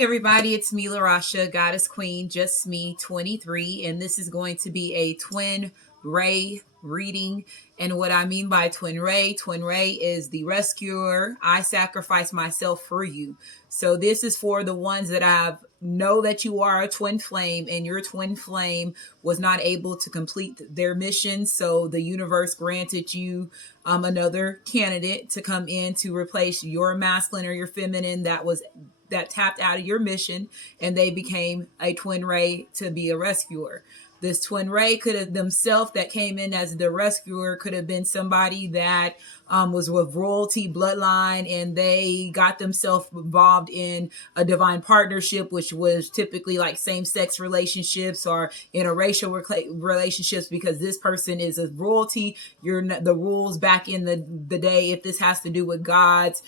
everybody, it's me, Larasha, Goddess Queen, just me, 23, and this is going to be a twin ray reading. And what I mean by twin ray is the rescuer. I sacrifice myself for you. So this is for the ones that know that you are a twin flame and your twin flame was not able to complete their mission. So the universe granted you another candidate to come in to replace your masculine or your feminine that tapped out of your mission, and they became a twin ray to be a rescuer. This twin ray could have themselves that came in as the rescuer could have been somebody that was with royalty bloodline, and they got themselves involved in a divine partnership, which was typically like same-sex relationships or interracial relationships, because this person is a royalty. You're the rules back in the day, if this has to do with gods,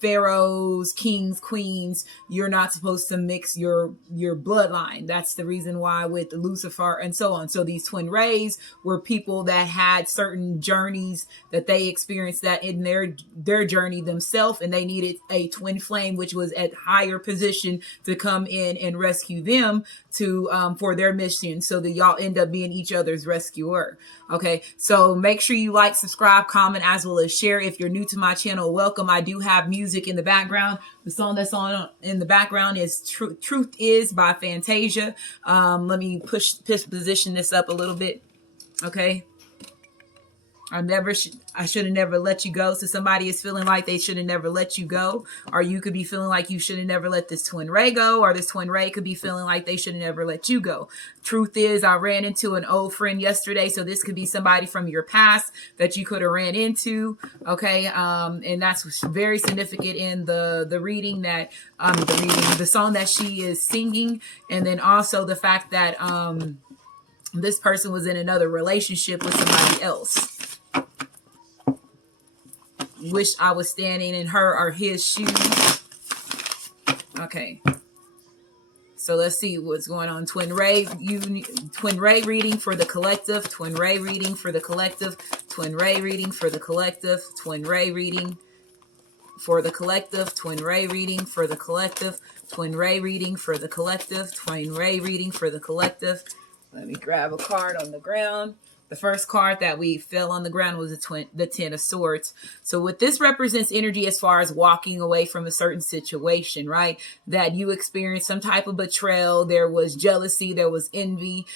pharaohs, kings, queens, you're not supposed to mix your bloodline. That's the reason why with Lucifer and so on. So these twin rays were people that had certain journeys that they experienced that in their journey themselves, and they needed a twin flame which was at higher position to come in and rescue them to for their mission, so that y'all end up being each other's rescuer. Okay, so make sure you like, subscribe, comment, as well as share. If you're new to my channel, welcome. I do have music in the background. The song that's on in the background is Truth Is by Fantasia. Let me position this up a little bit. Okay. I should have never let you go. So somebody is feeling like they should have never let you go, or you could be feeling like you should have never let this twin ray go, or this twin ray could be feeling like they should have never let you go. Truth is, I ran into an old friend yesterday, so this could be somebody from your past that you could have ran into. Okay, and that's very significant in the reading that the song that she is singing, and then also the fact that this person was in another relationship with somebody else. Wish I was standing in her or his shoes. Okay. So let's see what's going on. Twin ray reading for the collective. Twin ray reading for the collective. Twin ray reading for the collective. Twin ray reading for the collective. Twin ray reading for the collective. Twin ray reading for the collective. Twin ray reading for the collective. Let me grab a card on the ground. The first card that we fell on the ground was the Ten of Swords. So what this represents energy as far as walking away from a certain situation, right? That you experienced some type of betrayal. There was jealousy. There was envy.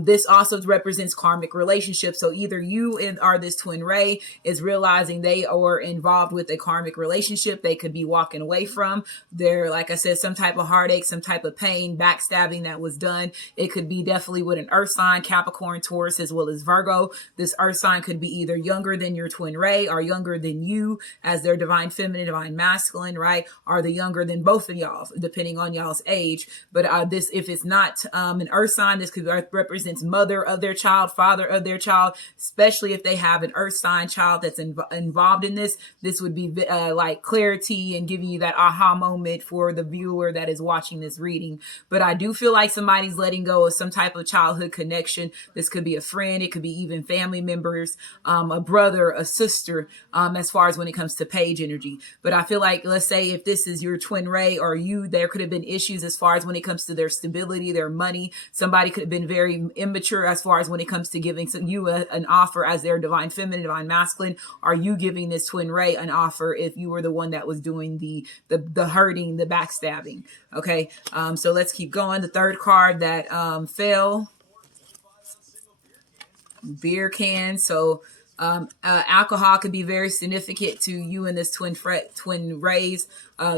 This also represents karmic relationships. So either you or this twin ray is realizing they are involved with a karmic relationship they could be walking away from. There, like I said, some type of heartache, some type of pain, backstabbing that was done. It could be definitely with an earth sign, Capricorn, Taurus, as well as Virgo. This earth sign could be either younger than your twin ray or younger than you as their divine feminine, divine masculine, right? Or the younger than both of y'all, depending on y'all's age. But this, if it's not an earth sign, this could represents mother of their child, father of their child, especially if they have an earth sign child that's involved in this. This would be like clarity and giving you that aha moment for the viewer that is watching this reading. But I do feel like somebody's letting go of some type of childhood connection. This could be a friend. It could be even family members, a brother, a sister, as far as when it comes to page energy. But I feel like, let's say if this is your twin ray or you, there could have been issues as far as when it comes to their stability, their money. Somebody could have been very immature as far as when it comes to giving you an offer as their divine feminine, divine masculine. Are you giving this twin ray an offer if you were the one that was doing the hurting, the backstabbing? Okay, so let's keep going. The third card that fell, beer can. So alcohol could be very significant to you in this twin rays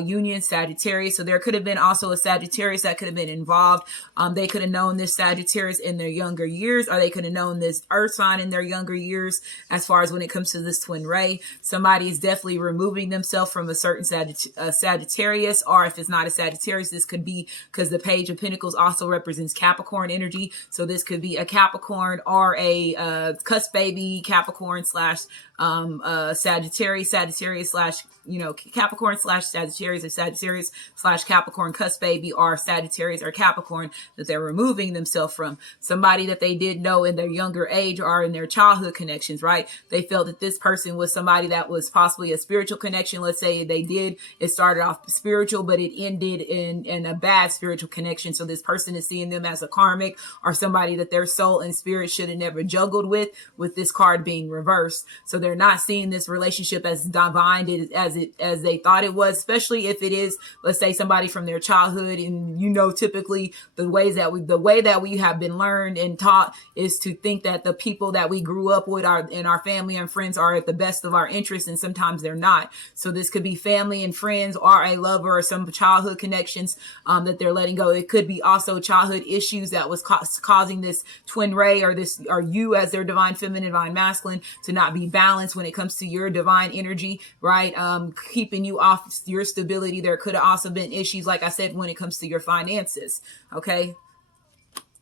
union, Sagittarius. So there could have been also a Sagittarius that could have been involved. They could have known this Sagittarius in their younger years, or they could have known this earth sign in their younger years. As far as when it comes to this twin ray, somebody is definitely removing themselves from a certain Sagittarius, or if it's not a Sagittarius, this could be because the Page of Pentacles also represents Capricorn energy. So this could be a Capricorn or a cusp baby Capricorn slash Sagittarius slash Capricorn slash Sagittarius, or Sagittarius slash Capricorn cusp baby, or Sagittarius or Capricorn that they're removing themselves from. Somebody that they did know in their younger age or in their childhood connections, right? They felt that this person was somebody that was possibly a spiritual connection. Let's say it started off spiritual, but it ended in a bad spiritual connection. So this person is seeing them as a karmic, or somebody that their soul and spirit should have never juggled with this card being reversed. So they're not seeing this relationship as divine as they thought it was, especially if it is, let's say, somebody from their childhood. And typically the way that we have been learned and taught is to think that the people that we grew up with in our family and friends are at the best of our interests, and sometimes they're not. So this could be family and friends, or a lover, or some childhood connections that they're letting go. It could be also childhood issues that was causing this twin ray, or you as their divine feminine, divine masculine, to not be balanced when it comes to your divine energy, right? Keeping you off your stability. There could have also been issues, like I said, when it comes to your finances. Okay.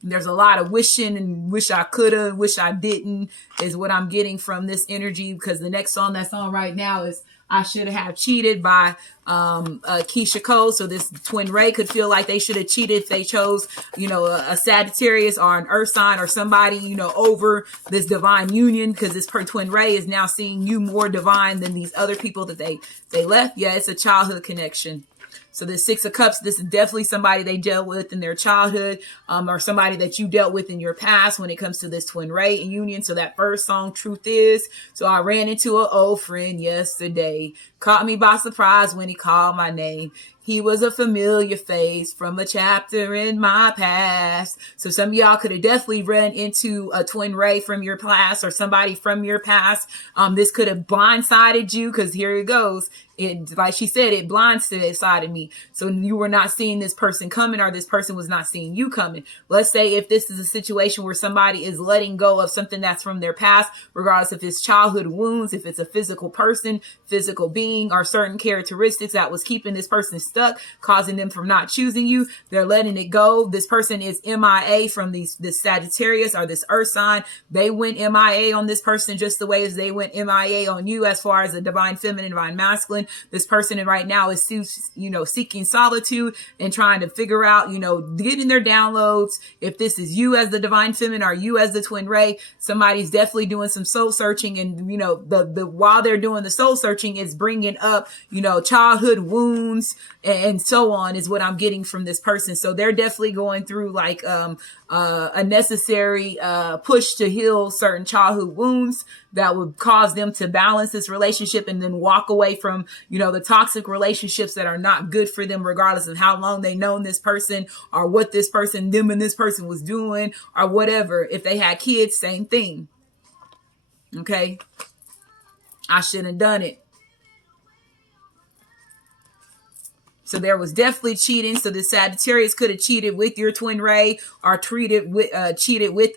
There's a lot of wishing and wish I coulda, wish I didn't, is what I'm getting from this energy, because the next song that's on right now is I Should Have Cheated by Keisha Cole. So this twin ray could feel like they should have cheated if they chose, a Sagittarius or an earth sign or somebody, over this divine union, because this twin ray is now seeing you more divine than these other people that they left. Yeah, it's a childhood connection. So the Six of Cups, this is definitely somebody they dealt with in their childhood, or somebody that you dealt with in your past when it comes to this twin ray union. So that first song, Truth Is. So I ran into an old friend yesterday, caught me by surprise when he called my name. He was a familiar face from a chapter in my past. So some of y'all could have definitely run into a twin ray from your past, or somebody from your past. This could have blindsided you, because here it goes. It, like she said, it blindsided me. So you were not seeing this person coming, or this person was not seeing you coming. Let's say if this is a situation where somebody is letting go of something that's from their past, regardless if it's childhood wounds, if it's a physical person, physical being, or certain characteristics that was keeping this person stuck, causing them from not choosing you, they're letting it go. This person is MIA from this Sagittarius or this earth sign. They went MIA on this person just the way as they went MIA on you, as far as the divine feminine, divine masculine. This person right now is, seeking solitude and trying to figure out, getting their downloads. If this is you as the divine feminine or you as the twin ray, somebody's definitely doing some soul searching. And, while they're doing the soul searching, it's bringing up, childhood wounds and so on, is what I'm getting from this person. So they're definitely going through like a necessary push to heal certain childhood wounds that would cause them to balance this relationship, and then walk away from, the toxic relationships that are not good for them, regardless of how long they known this person, or what them and this person was doing, or whatever. If they had kids, same thing. Okay. I shouldn't have done it. So there was definitely cheating. So the Sagittarius could have cheated with your twin ray, or cheated with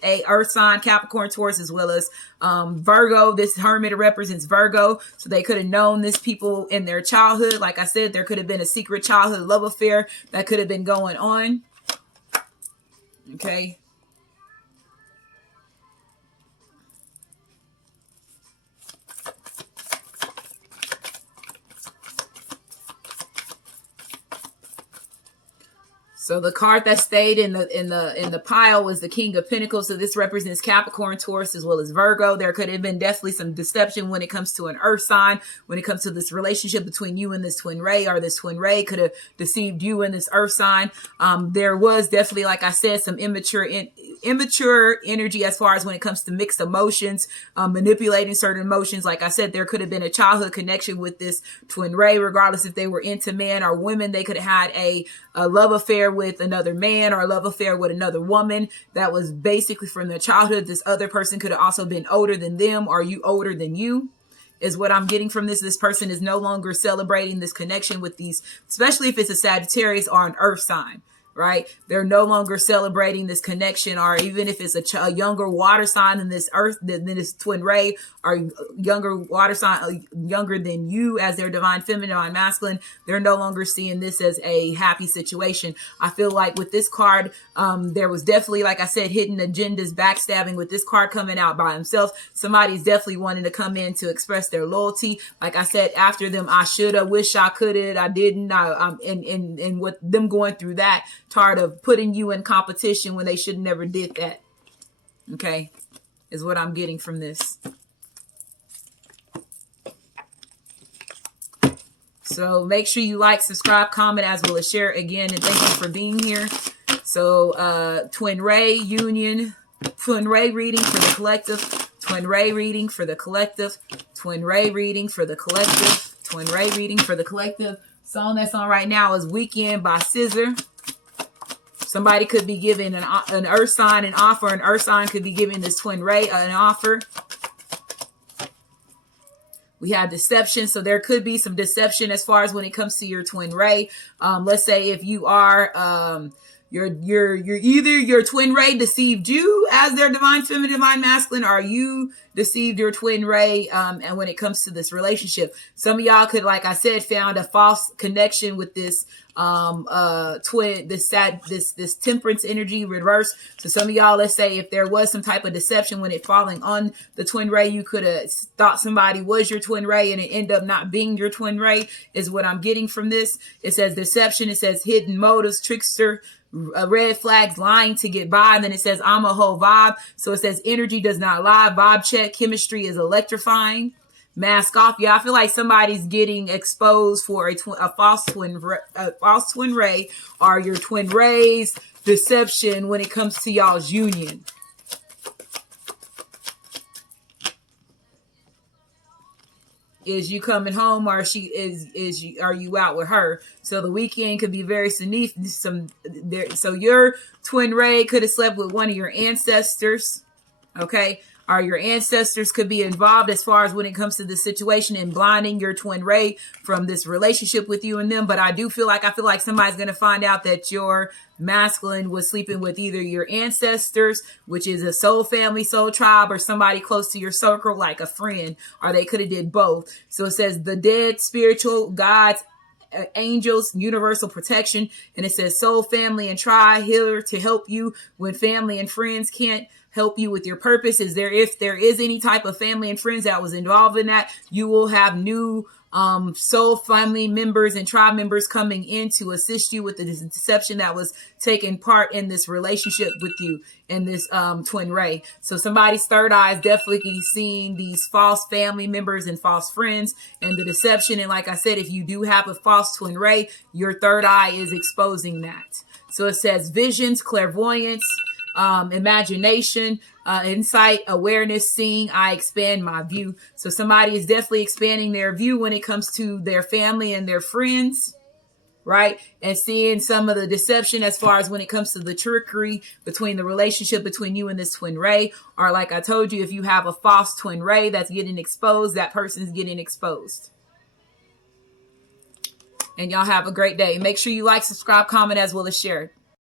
a earth sign, Capricorn, Taurus, as well as Virgo. This Hermit represents Virgo. So they could have known this people in their childhood. Like I said, there could have been a secret childhood love affair that could have been going on. Okay. So the card that stayed in the pile was the King of Pentacles. So this represents Capricorn, Taurus, as well as Virgo. There could have been definitely some deception when it comes to an earth sign, when it comes to this relationship between you and this twin ray, or this twin ray could have deceived you and this earth sign. There was definitely, like I said, some immature energy as far as when it comes to mixed emotions, manipulating certain emotions. Like I said, there could have been a childhood connection with this twin ray, regardless if they were into men or women. They could have had a love affair with another man, or a love affair with another woman that was basically from their childhood. This other person could have also been older than them, or you older than you, is what I'm getting from this. This person is no longer celebrating this connection with these, especially if it's a Sagittarius or an earth sign, right? They're no longer celebrating this connection, or even if it's a younger water sign than this earth, than this twin ray, or younger water sign, younger than you as their divine feminine, divine masculine, they're no longer seeing this as a happy situation. I feel like with this card, there was definitely, like I said, hidden agendas, backstabbing. With this card coming out by himself, somebody's definitely wanting to come in to express their loyalty. Like I said, after them, I shoulda, wish I coulda, I didn't, and with them going through that, tired of putting you in competition when they should never did that. Okay, is what I'm getting from this. So make sure you like, subscribe, comment, as well as share again, and thank you for being here. So twin ray union, twin ray reading for the collective, twin ray reading for the collective, twin ray reading for the collective, twin ray reading for the collective. Song that's on right now is Weekend by Scissor. Somebody could be giving an earth sign an offer. An earth sign could be giving this twin ray an offer. We have deception. So there could be some deception as far as when it comes to your twin ray. Let's say if you are, you're either your twin ray deceived you as their divine feminine, divine masculine, or you deceived your twin ray. And when it comes to this relationship, some of y'all could, like I said, found a false connection with this twin, this temperance energy reverse. So some of y'all, let's say if there was some type of deception when it falling on the twin ray, you could have thought somebody was your twin ray and it ended up not being your twin ray, is what I'm getting from this. It says deception. It says hidden motives, trickster, red flags, lying to get by. And then it says I'm a whole vibe. So it says energy does not lie. Vibe check. Chemistry is electrifying. Mask off. Yeah, I feel like somebody's getting exposed for a false twin ray, or your twin ray's deception when it comes to y'all's union. Is you coming home, or are you out with her? So the weekend could be very significant. So your twin ray could have slept with one of your ancestors. Okay. Or your ancestors could be involved as far as when it comes to the situation and blinding your twin ray from this relationship with you and them. But I feel like somebody's going to find out that your masculine was sleeping with either your ancestors, which is a soul family, soul tribe, or somebody close to your circle, like a friend, or they could have did both. So it says the dead, spiritual, gods, angels, universal protection. And it says soul, family, and tribe, here to help you when family and friends can't help you with your purpose. If there is any type of family and friends that was involved in that, you will have new soul family members and tribe members coming in to assist you with the deception that was taking part in this relationship with you in this twin ray. So somebody's third eye is definitely seeing these false family members and false friends and the deception. And like I said, if you do have a false twin ray, your third eye is exposing that. So it says visions, clairvoyance, imagination, insight, awareness, seeing, I expand my view. So somebody is definitely expanding their view when it comes to their family and their friends, right? And seeing some of the deception as far as when it comes to the trickery between the relationship between you and this twin ray. Or like I told you, if you have a false twin ray that's getting exposed, that person's getting exposed. And y'all have a great day. Make sure you like, subscribe, comment, as well as share.